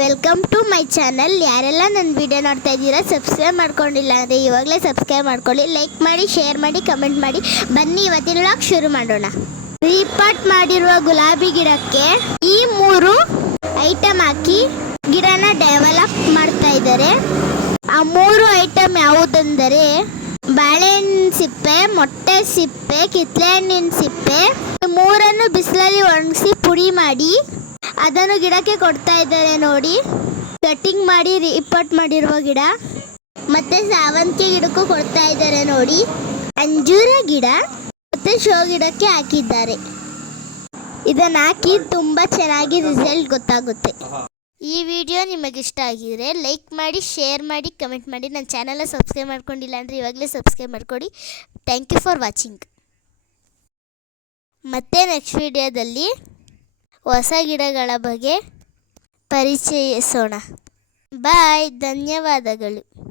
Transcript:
Welcome to my channel ಯಾರೆಲ್ಲ ನನ್ನ video ನೋಡ್ತಾ ಇದ್ದೀರಾ ಸಬ್ಸ್ಕ್ರೈಬ್ ಮಾಡ್ಕೊಂಡಿಲ್ಲ ಅಂದರೆ ಇವಾಗಲೇ ಸಬ್ಸ್ಕ್ರೈಬ್ ಮಾಡ್ಕೊಳ್ಳಿ ಲೈಕ್ ಮಾಡಿ ಶೇರ್ ಮಾಡಿ ಕಮೆಂಟ್ ಮಾಡಿ. ಬನ್ನಿ, ಇವತ್ತಿನ ವ್ಲಾಗ್ ಶುರು ಮಾಡೋಣ. ರೀಪಾಟ್ ಮಾಡಿರುವ ಗುಲಾಬಿ ಗಿಡಕ್ಕೆ ಈ ಮೂರು ಐಟಮ್ ಹಾಕಿ ಗಿಡನ ಡೆವಲಪ್ ಮಾಡ್ತಾ ಇದ್ದಾರೆ. ಆ ಮೂರು ಐಟಮ್ ಯಾವುದೆಂದರೆ ಬಾಳೆಹಣ್ಣಿನ ಸಿಪ್ಪೆ, ಮೊಟ್ಟೆ ಸಿಪ್ಪೆ, ಕಿತ್ಲೆ ಹಣ್ಣಿನ ಸಿಪ್ಪೆ. ಮೂರನ್ನು ಬಿಸಿಲಲ್ಲಿ ಒಣಗಿಸಿ ಪುಡಿ ಮಾಡಿ ಅದನ್ನು ಗಿಡಕ್ಕೆ ಕೊಡ್ತಾ ಇದ್ದಾರೆ ನೋಡಿ. ಕಟ್ಟಿಂಗ್ ಮಾಡಿ ರಿಪೋರ್ಟ್ ಮಾಡಿರುವ ಗಿಡ. ಮತ್ತೆ ಸಾವಂತಿಗೆ ಗಿಡಕ್ಕೂ ಕೊಡ್ತಾ ಇದ್ದಾರೆ ನೋಡಿ. ಅಂಜೂರ ಗಿಡ ಮತ್ತೆ ಶೋ ಗಿಡಕ್ಕೆ ಹಾಕಿದ್ದಾರೆ. ಇದನ್ನ ಹಾಕಿ ತುಂಬಾ ಚೆನ್ನಾಗಿ ರಿಸಲ್ಟ್ ಗೊತ್ತಾಗುತ್ತೆ. ಈ ವಿಡಿಯೋ ನಿಮಗೆ ಇಷ್ಟ ಆಗಿದ್ರೆ ಲೈಕ್ ಮಾಡಿ ಶೇರ್ ಮಾಡಿ ಕಮೆಂಟ್ ಮಾಡಿ. ನನ್ನ ಚಾನಲ್ನ ಸಬ್ಸ್ಕ್ರೈಬ್ ಮಾಡ್ಕೊಂಡಿಲ್ಲ ಅಂದರೆ ಇವಾಗಲೇ ಸಬ್ಸ್ಕ್ರೈಬ್ ಮಾಡ್ಕೊಡಿ. ಥ್ಯಾಂಕ್ ಯು ಫಾರ್ ವಾಚಿಂಗ್ ಮತ್ತೆ ನೆಕ್ಸ್ಟ್ ವಿಡಿಯೋದಲ್ಲಿ ಹೊಸ ಗಿಡಗಳ ಬಗ್ಗೆ ಪರಿಚಯಿಸೋಣ. ಬಾಯ್ ಧನ್ಯವಾದಗಳು.